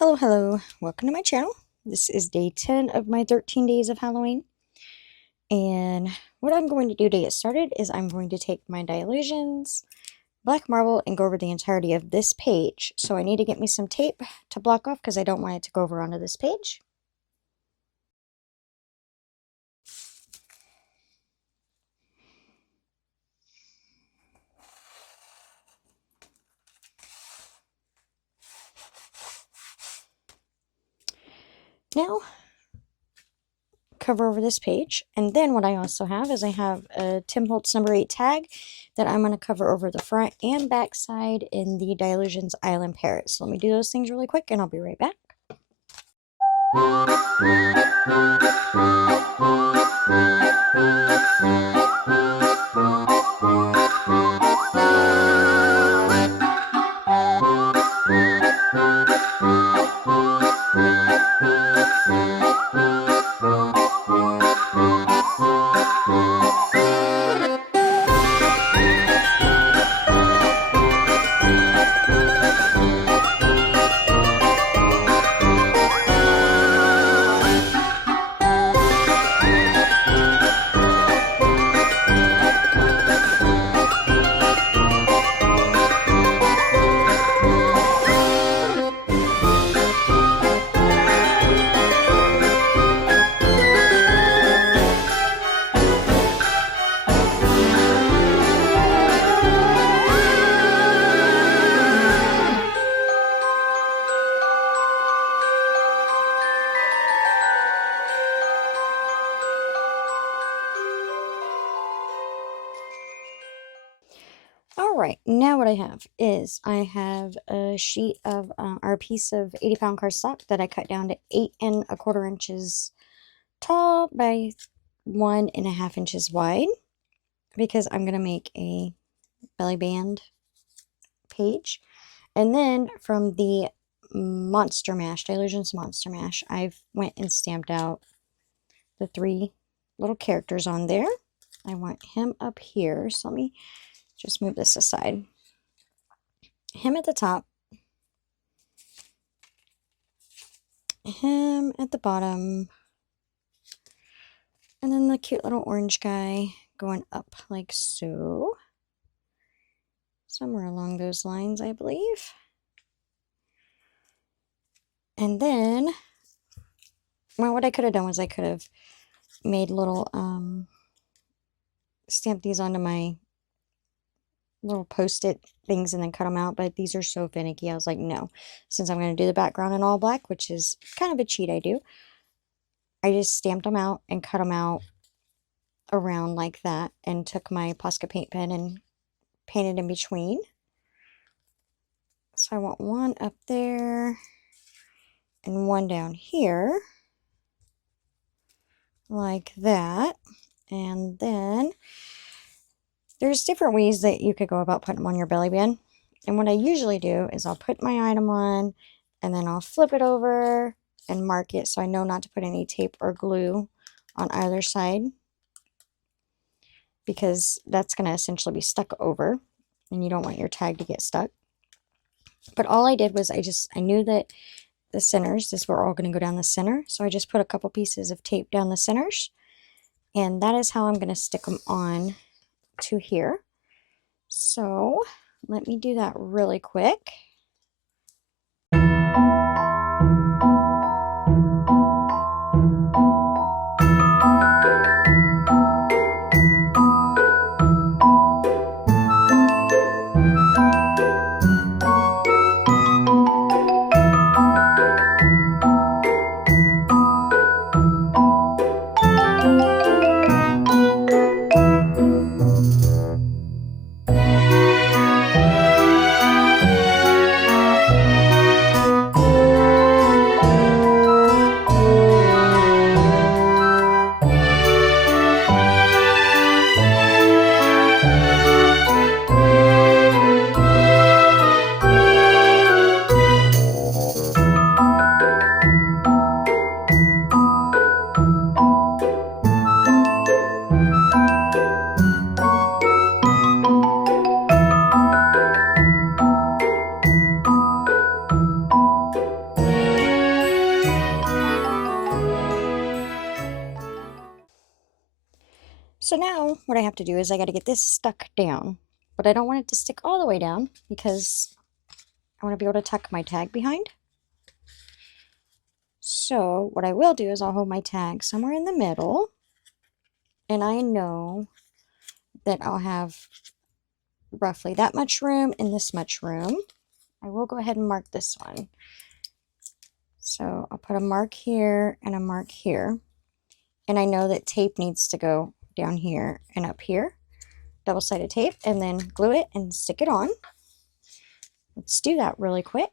Hello, hello. Welcome to my channel. This is day 10 of my 13 days of Halloween. And what I'm going to do to get started is I'm going to take my Dylusions, black marble, and go over the entirety of this page. So I need to get me some tape to block off because I don't want it to go over onto this page. Now, cover over this page, and then what I also have is I have a Tim Holtz number 8 tag that I'm going to cover over the front and back side in the Dylusions Island Parrot. So let me do those things really quick and I'll be right back. Alright, now what I have is I have a sheet of, or a piece of 80-pound cardstock that I cut down to 8 1/4 inches tall by 1 1/2 inches wide, because I'm going to make a belly band page. And then from the Monster Mash, Dylusions Monster Mash, I've went and stamped out the 3 little characters on there. I want him up here, so let me just move this aside. Him at the top, him at the bottom, and then the cute little orange guy going up like so. Somewhere along those lines, I believe. And then, well, what I could have done was I could have made little, stamped these onto my little post-it things and then cut them out, but these are so finicky. I was like, no, since I'm going to do the background in all black, which is kind of a cheat I do, I just stamped them out and cut them out around like that and took my Posca paint pen and painted in between. So I want one up there and one down here like that. And then there's different ways that you could go about putting them on your belly band. And what I usually do is I'll put my item on and then I'll flip it over and mark it so I know not to put any tape or glue on either side, because that's going to essentially be stuck over and you don't want your tag to get stuck. But all I did was I knew that the centers, this were all going to go down the center, so I just put a couple pieces of tape down the centers, and that is how I'm going to stick them on to here. So let me do that really quick. So now what I have to do is I got to get this stuck down, but I don't want it to stick all the way down because I want to be able to tuck my tag behind. So what I will do is I'll hold my tag somewhere in the middle, and I know that I'll have roughly that much room and this much room. I will go ahead and mark this one. So I'll put a mark here and a mark here. And I know that tape needs to go down here and up here. Double-sided tape, and then glue it and stick it on. Let's do that really quick.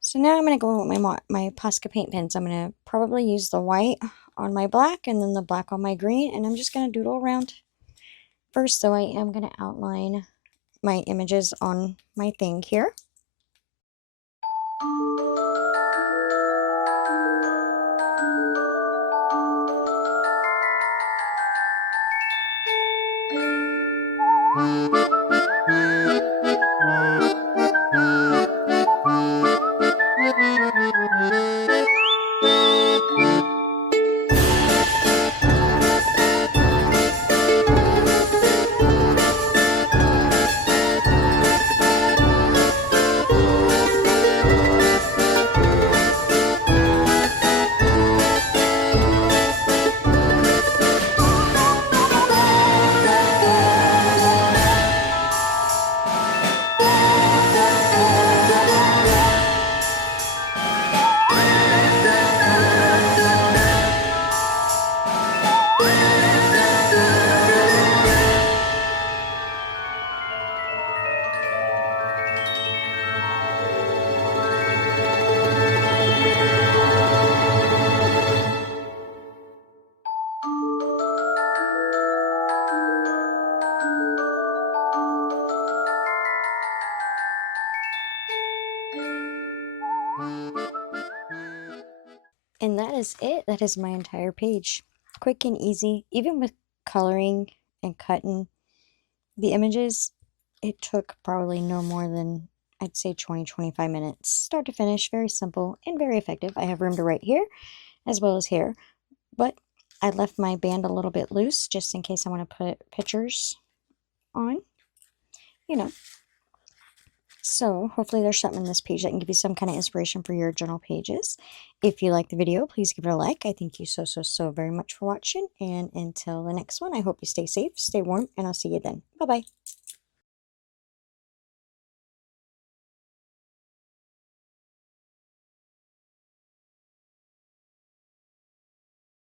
So now I'm going to go with my Posca paint pens. I'm going to probably use the white on my black and then the black on my green, and I'm just going to doodle around. First, though, I am going to outline my images on my thing here. And that is it. That is my entire page. Quick and easy. Even with coloring and cutting the images, it took probably no more than, I'd say, 20-25 minutes. Start to finish, very simple and very effective. I have room to write here as well as here, but I left my band a little bit loose just in case I want to put pictures on, you know. So hopefully there's something in this page that can give you some kind of inspiration for your journal pages. If you like the video, please give it a like. I thank you so very much for watching. And until the next one, I hope you stay safe, stay warm, and I'll see you then. Bye-bye.